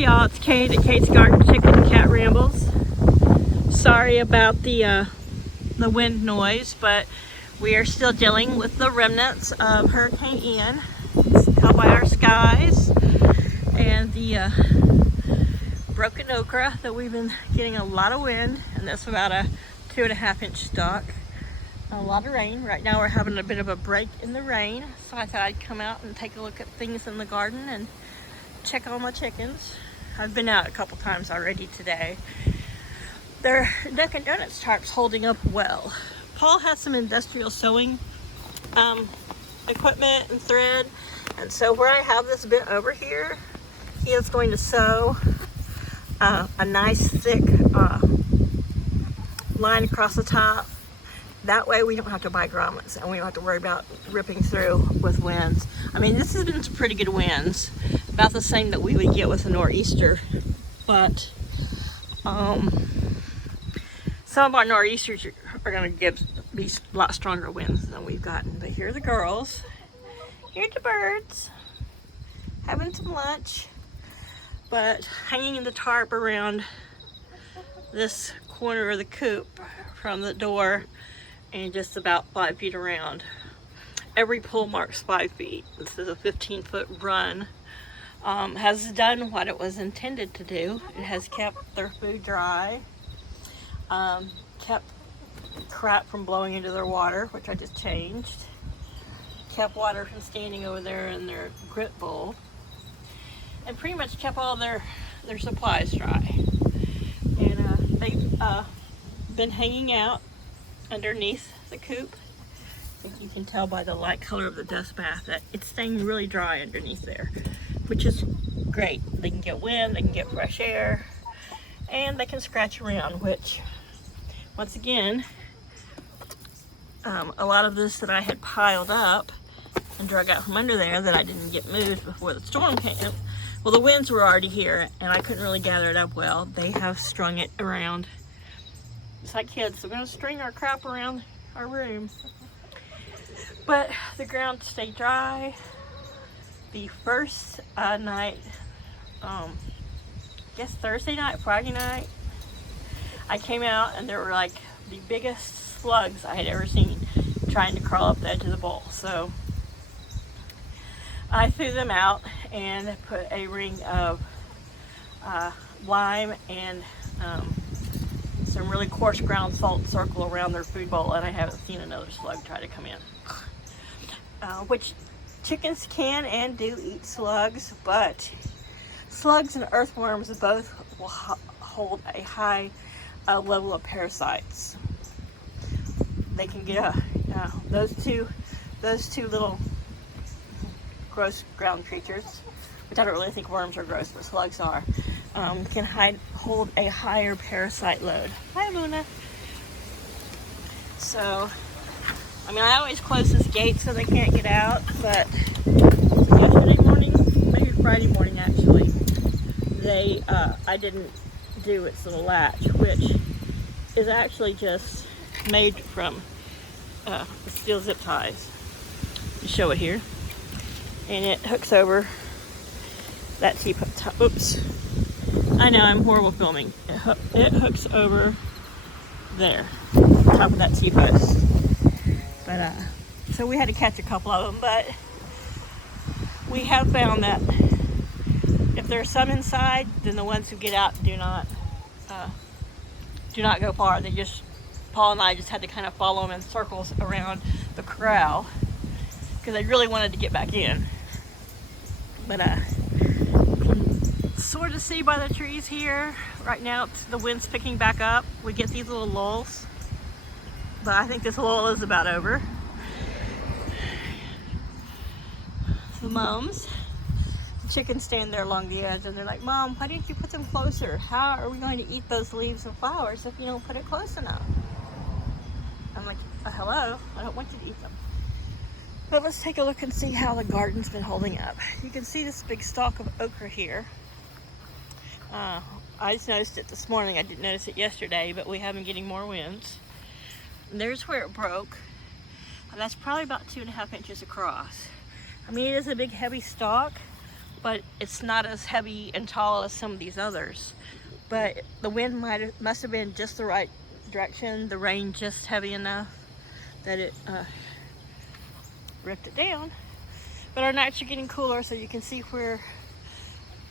y'all, it's Kate at Kate's Garden Chicken and Cat Rambles. Sorry about the wind noise, but we are still dealing with the remnants of Hurricane Ian. Tell by our skies and the broken okra that we've been getting a lot of wind, and that's about a 2.5-inch stalk. A lot of rain. Right now we're having a bit of a break in the rain, so I thought I'd come out and take a look at things in the garden and check on my chickens. I've been out a couple times already today. Their Dunkin' Donuts tarp's holding up well. Paul has some industrial sewing equipment and thread, and so where I have this bit over here, he is going to sew a nice thick line across the top. That way we don't have to buy grommets and we don't have to worry about ripping through with winds. I mean, this has been some pretty good winds, about the same that we would get with a nor'easter, but some of our nor'easters are going to be a lot stronger winds than we've gotten. But here are the girls, here are the birds, having some lunch, but hanging in the tarp around this corner of the coop from the door and just about 5 feet around. Every pole marks 5 feet. This is a 15-foot run. Has done what it was intended to do. It has kept their food dry, kept crap from blowing into their water, which I just changed, kept water from standing over there in their grit bowl, and pretty much kept all their supplies dry. And they've been hanging out underneath the coop. I think you can tell by the light color of the dust bath that it's staying really dry underneath there, which is great. They can get wind, they can get fresh air, and they can scratch around, which, once again, a lot of this that I had piled up and drug out from under there that I didn't get moved before the storm came. Well, the winds were already here and I couldn't really gather it up well. They have strung it around. It's like kids, we're gonna string our crap around our room. But the ground stayed dry. The first night, I guess Thursday night, Friday night, I came out and there were like the biggest slugs I had ever seen trying to crawl up the edge of the bowl. So I threw them out and put a ring of lime and some really coarse ground salt circle around their food bowl, and I haven't seen another slug try to come in. Which chickens can and do eat slugs, but slugs and earthworms both will hold a high level of parasites. They can get those two little gross ground creatures, which I don't really think worms are gross, but slugs are, can hold a higher parasite load. Hi, Luna. So, I mean, I always close this gate so they can't get out, but yesterday morning, maybe Friday morning actually, I didn't do its little latch, which is actually just made from steel zip ties. I'll show it here. And it hooks over that T-post. Oops. I know, I'm horrible filming. It hooks over there, top of that T-post. But, so we had to catch a couple of them, but we have found that if there's some inside, then the ones who get out do not go far. Paul and I just had to kind of follow them in circles around the corral because they really wanted to get back in. But you can sort of see by the trees here. Right now the wind's picking back up. We get these little lulls, but I think this lull is about over. The mums, the chickens stand there along the edge and they're like, Mom, why didn't you put them closer? How are we going to eat those leaves and flowers if you don't put it close enough? I'm like, hello, I don't want you to eat them. But let's take a look and see how the garden's been holding up. You can see this big stalk of okra here. I just noticed it this morning. I didn't notice it yesterday, but we have been getting more winds. And there's where it broke. And that's probably about 2.5 inches across. I mean, it is a big heavy stalk, but it's not as heavy and tall as some of these others. But the wind must have been just the right direction, the rain just heavy enough that it ripped it down. But our nights are getting cooler, so you can see where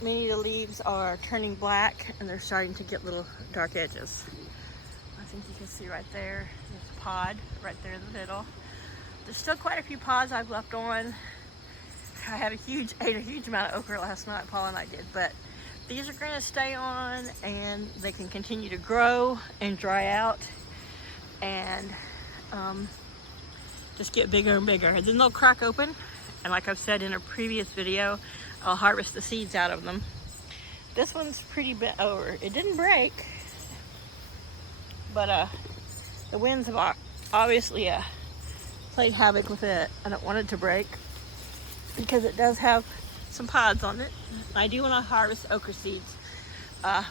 many of the leaves are turning black and they're starting to get little dark edges. I think you can see right there, there's a pod right there in the middle. There's still quite a few pods I've left on. I had ate a huge amount of okra last night, Paul and I did, but these are going to stay on and they can continue to grow and dry out and just get bigger and bigger. And then they'll crack open, and like I've said in a previous video, I'll harvest the seeds out of them. This one's pretty bent over. It didn't break, but the winds have obviously played havoc with it. I don't want it to break because it does have some pods on it. I do want to harvest okra seeds.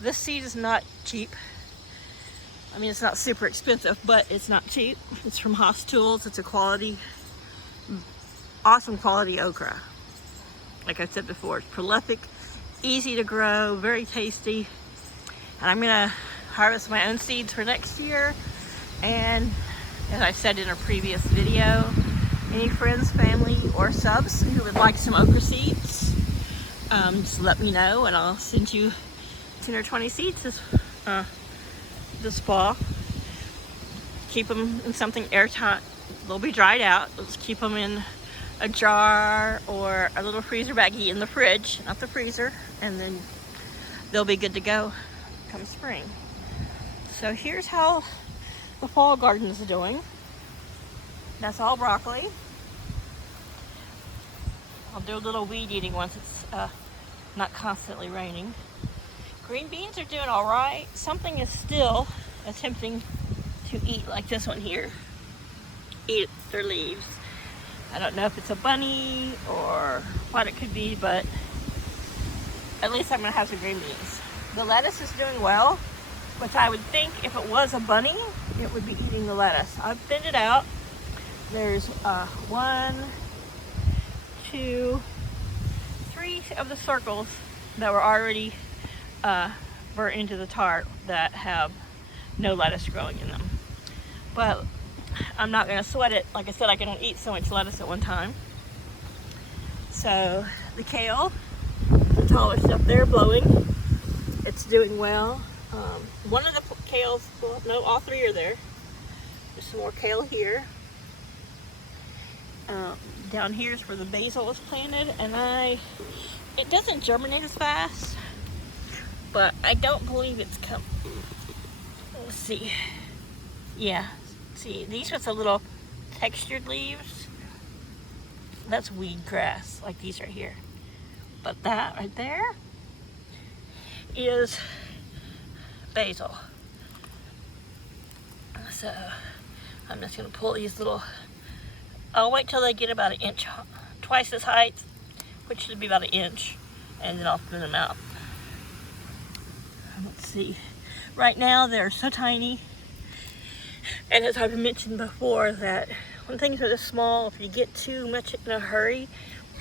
This seed is not cheap. I mean, it's not super expensive, but it's not cheap. It's from Haas Tools. It's a quality, awesome quality okra. Like I said before, it's prolific, easy to grow, very tasty. And I'm gonna harvest my own seeds for next year. And as I said in a previous video, any friends, family, or subs who would like some okra seeds, just let me know and I'll send you 10 or 20 seeds this fall. Keep them in something airtight. They'll be dried out. Let's keep them in a jar or a little freezer baggie in the fridge, not the freezer, and then they'll be good to go come spring. So here's how the fall garden is doing. That's all broccoli. I'll do a little weed eating once it's not constantly raining. Green beans are doing all right. Something is still attempting to eat, like this one here. Eat their leaves. I don't know if it's a bunny or what it could be, but at least I'm gonna have some green beans. The lettuce is doing well, which I would think if it was a bunny, it would be eating the lettuce. I've thinned it out. There's 1, 2, 3 of the circles that were already burnt into the tart that have no lettuce growing in them. But I'm not gonna sweat it. Like I said, I can only eat so much lettuce at one time. So the kale, the tallest up there blowing, it's doing well. One of the kales, well, no, all 3 are there. There's some more kale here. Down here is where the basil was planted, and it doesn't germinate as fast, but I don't believe it's come. Let's see. Yeah, see, these with the little textured leaves, that's weed grass, like these right here. But that right there is basil. So I'm just gonna pull these little, I'll wait till they get about 1 inch, twice this height, which should be about 1 inch, and then I'll thin them out. Let's see. Right now they're so tiny, and as I've mentioned before, that when things are this small, if you get too much in a hurry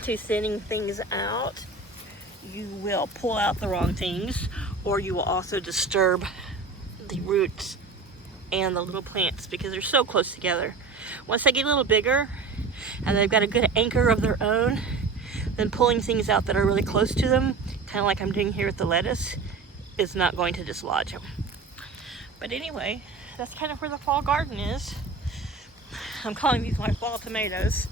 to thinning things out, you will pull out the wrong things, or you will also disturb the roots and the little plants because they're so close together. Once they get a little bigger and they've got a good anchor of their own, then pulling things out that are really close to them, kind of like I'm doing here with the lettuce, is not going to dislodge them. But anyway, that's kind of where the fall garden is. I'm calling these my fall tomatoes.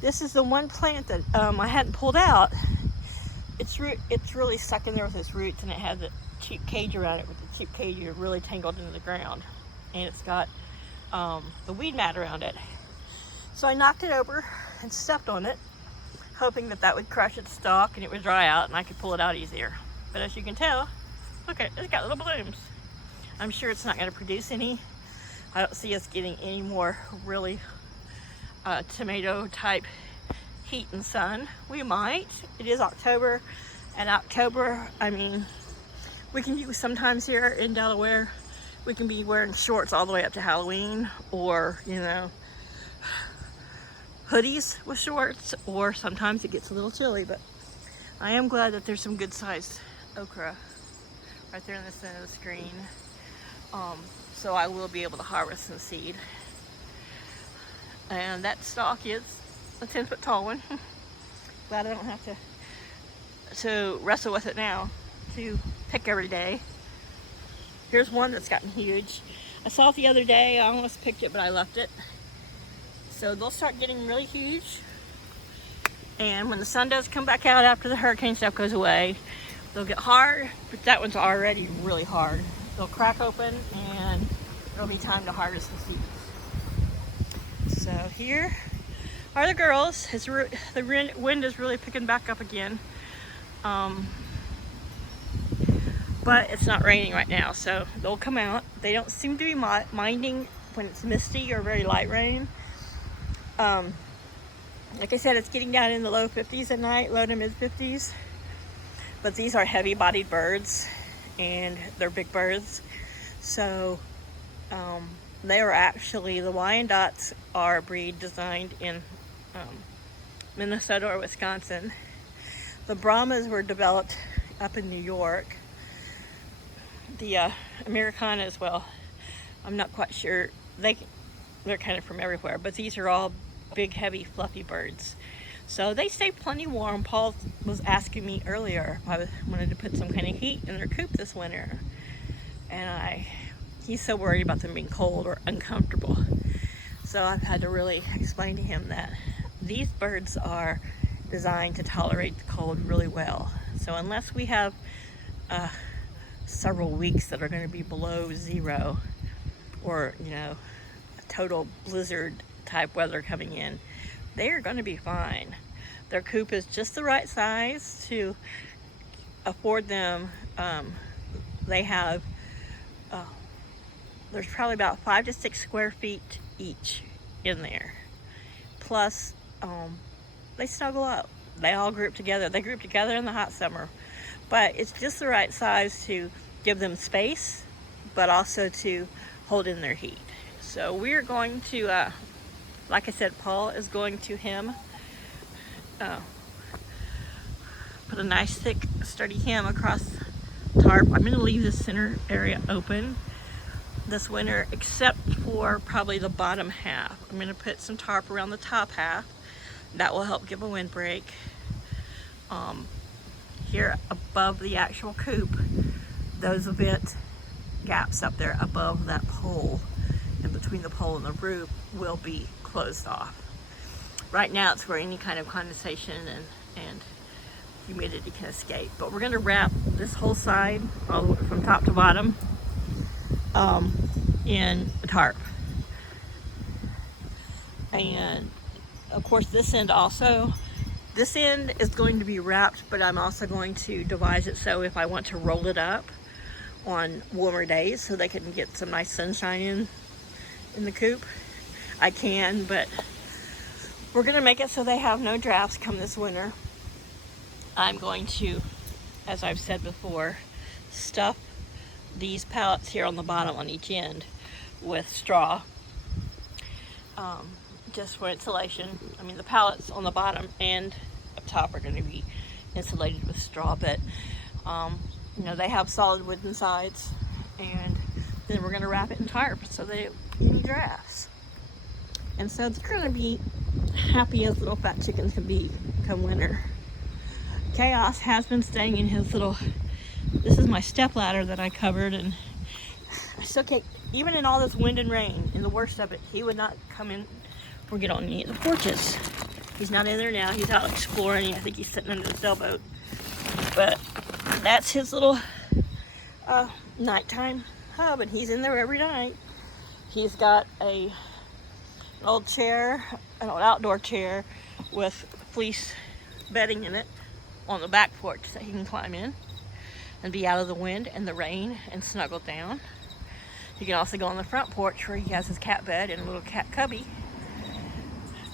This is the one plant that I hadn't pulled out. It's really stuck in there with its roots, and it has a cheap cage around it. With the cheap cage, you're really tangled into the ground, and it's got the weed mat around it. So I knocked it over and stepped on it, hoping that would crush its stalk and it would dry out and I could pull it out easier. But as you can tell, look at it, it's got little blooms. I'm sure it's not going to produce any. I don't see us getting any more really tomato type heat and sun. We might. It is October, and October, I mean, we can use sometimes here in Delaware, we can be wearing shorts all the way up to Halloween, or, you know, hoodies with shorts, or sometimes it gets a little chilly, but I am glad that there's some good sized okra right there in the center of the screen. So I will be able to harvest some seed. And that stalk is a 10-foot tall one. Glad I don't have to wrestle with it now to pick every day. Here's one that's gotten huge. I saw it the other day. I almost picked it, but I left it. So they'll start getting really huge. And when the sun does come back out after the hurricane stuff goes away, they'll get hard, but that one's already really hard. They'll crack open and it'll be time to harvest the seeds. So here are the girls. The wind is really picking back up again. But it's not raining right now, so they'll come out. They don't seem to be minding when it's misty or very light rain. Like I said, it's getting down in the low 50s at night, low to mid 50s. But these are heavy-bodied birds, and they're big birds. So they are actually, the Wyandottes are a breed designed in Minnesota or Wisconsin. The Brahmas were developed up in New York. The Americana as well. I'm not quite sure. They're kind of from everywhere, but these are all big, heavy, fluffy birds. So they stay plenty warm. Paul was asking me earlier if I wanted to put some kind of heat in their coop this winter. And he's so worried about them being cold or uncomfortable. So I've had to really explain to him that these birds are designed to tolerate the cold really well. So unless we have several weeks that are going to be below zero, or a total blizzard type weather coming in, they are going to be fine. Their coop is just the right size to afford them. They have there's probably about 5 to 6 square feet each in there, plus they snuggle up. They all group together. They group together in the hot summer, but it's just the right size to give them space, but also to hold in their heat. So we're going to, like I said, Paul is going to put a nice thick sturdy hem across tarp. I'm going to leave the center area open this winter, except for probably the bottom half. I'm going to put some tarp around the top half. That will help give a windbreak. Here above the actual coop, those bit gaps up there above that pole, and between the pole and the roof, will be closed off. Right now it's where any kind of condensation and humidity can escape. But we're going to wrap this whole side, all the way from top to bottom, in a tarp. And of course this end also. This end is going to be wrapped, but I'm also going to devise it so if I want to roll it up on warmer days so they can get some nice sunshine in the coop, I can. But we're going to make it so they have no drafts come this winter. I'm going to, as I've said before, stuff these pallets here on the bottom on each end with straw, just for insulation. I mean, the pallets on the bottom and up top are going to be insulated with straw, but they have solid wooden sides, and then we're going to wrap it in tarp so they don't get any drafts. And so they're going to be happy as little fat chickens can be come winter. Chaos has been staying in his little, this is my step ladder that I covered, and I still can't, even in all this wind and rain, in the worst of it, he would not come in or get on any of the porches. He's not in there now. He's out exploring. I think he's sitting under the sailboat. But that's his little nighttime hub, and he's in there every night. He's got an old chair, an old outdoor chair with fleece bedding in it on the back porch that he can climb in and be out of the wind and the rain and snuggle down. He can also go on the front porch where he has his cat bed and a little cat cubby.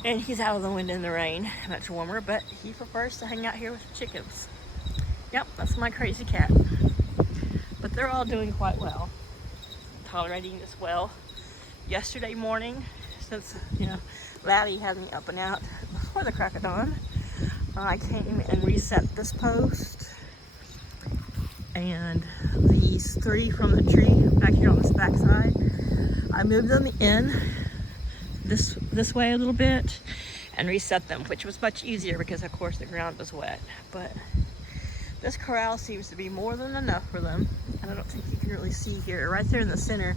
And he's out of the wind and the rain. Much warmer, but he prefers to hang out here with the chickens. Yep, that's my crazy cat. But they're all doing quite well, tolerating this well. Yesterday morning, since Laddie had me up and out before the crack of dawn. I came and reset this post, and these 3 from the tree back here on this back side, I moved them in this way a little bit and reset them, which was much easier because of course the ground was wet. But this corral seems to be more than enough for them, and I don't think you can really see here. Right there in the center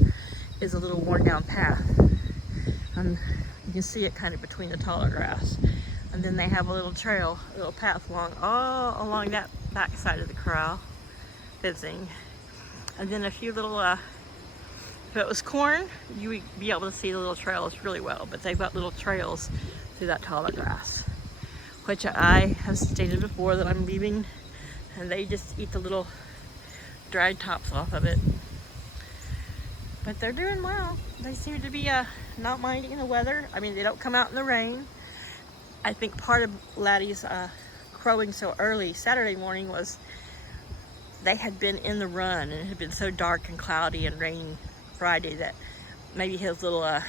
is a little worn down path, and you can see it kind of between the taller grass. And then they have a little trail, a little path all along that back side of the corral, fencing. And then a few little, if it was corn, you would be able to see the little trails really well, but they've got little trails through that taller grass, which I have stated before that I'm leaving, and they just eat the little dried tops off of it. But they're doing well. They seem to be not minding the weather. I mean, they don't come out in the rain. I think part of Laddie's crowing so early Saturday morning was they had been in the run, and it had been so dark and cloudy and raining Friday that maybe his little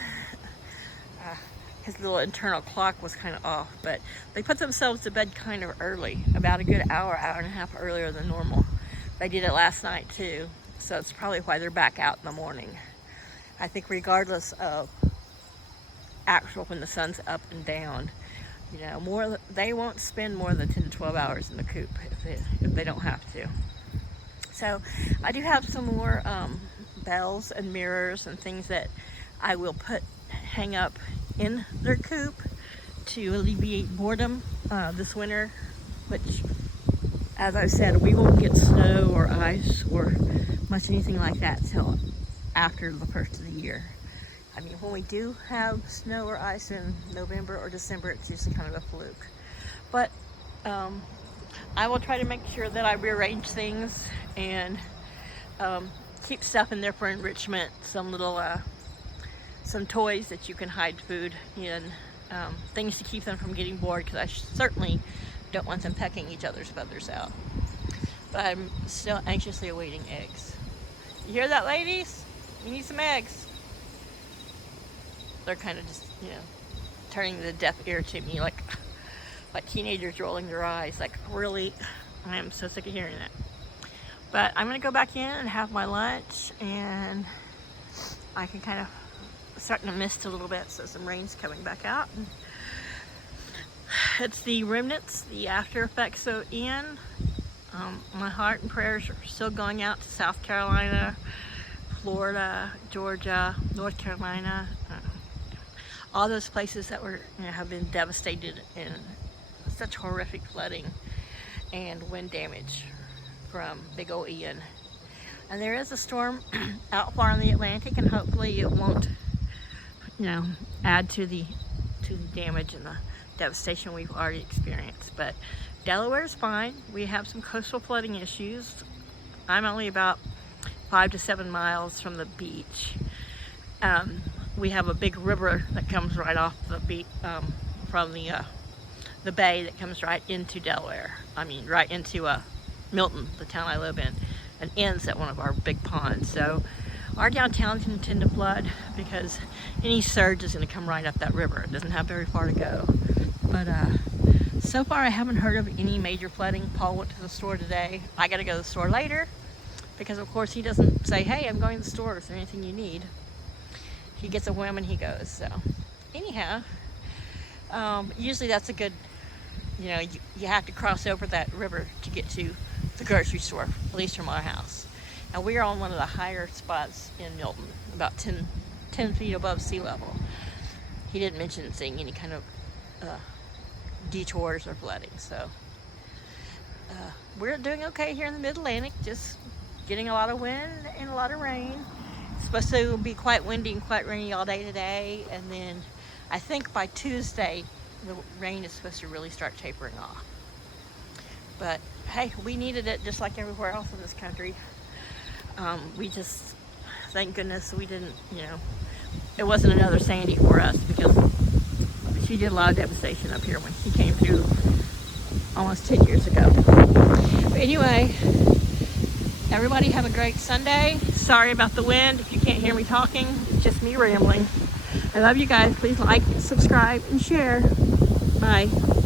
internal clock was kind of off. But they put themselves to bed kind of early, about a good hour and a half earlier than normal. They did it last night too, so it's probably why they're back out in the morning. I think regardless of actual when the sun's up and down, you know, they won't spend more than 10 to 12 hours in the coop if they don't have to. So I do have some more bells and mirrors and things that I will hang up in their coop to alleviate boredom this winter, which, as I said, we won't get snow or ice or much anything like that till after the first of the year. I mean, when we do have snow or ice in November or December, it's usually kind of a fluke. But I will try to make sure that I rearrange things and keep stuff in there for enrichment. Some little, some toys that you can hide food in, things to keep them from getting bored, because I certainly don't want them pecking each other's feathers out. But I'm still anxiously awaiting eggs. You hear that, ladies? We need some eggs. They're kind of just, you know, turning the deaf ear to me like teenagers rolling their eyes. Like, really? I am so sick of hearing that. But I'm going to go back in and have my lunch, and I can kind of starting to mist a little bit, so some rain's coming back out. And it's the remnants, the after effects of Ian. My heart and prayers are still going out to South Carolina, Florida, Georgia, North Carolina, all those places that were, you know, have been devastated in such horrific flooding and wind damage from big old Ian. And there is a storm out far in the Atlantic, and hopefully it won't, you know, add to the damage and the devastation we've already experienced. But Delaware's fine. We have some coastal flooding issues. I'm only about 5 to 7 miles from the beach. We have a big river that comes right off the beach, from the bay, that comes right into Delaware. I mean, right into Milton, the town I live in, and ends at one of our big ponds. So our downtown can tend to flood because any surge is going to come right up that river. It doesn't have very far to go. But so far I haven't heard of any major flooding. Paul went to the store today. I got to go to the store later because, of course, he doesn't say, hey, I'm going to the store, is there anything you need? He gets a whim and he goes. So anyhow, usually that's a good, you know, you have to cross over that river to get to the grocery store, at least from our house. And we are on one of the higher spots in Milton, about 10 feet above sea level. He didn't mention seeing any kind of detours or flooding. So we're doing okay here in the Mid-Atlantic, just getting a lot of wind and a lot of rain. It's supposed to be quite windy and quite rainy all day today, and then I think by Tuesday the rain is supposed to really start tapering off. But hey, we needed it just like everywhere else in this country. We just, thank goodness we didn't, you know, it wasn't another Sandy for us, because she did a lot of devastation up here when she came through almost 10 years ago. But anyway, everybody have a great Sunday. Sorry about the wind if you can't hear me talking. It's just me rambling. I love you guys. Please like, subscribe, and share. Bye.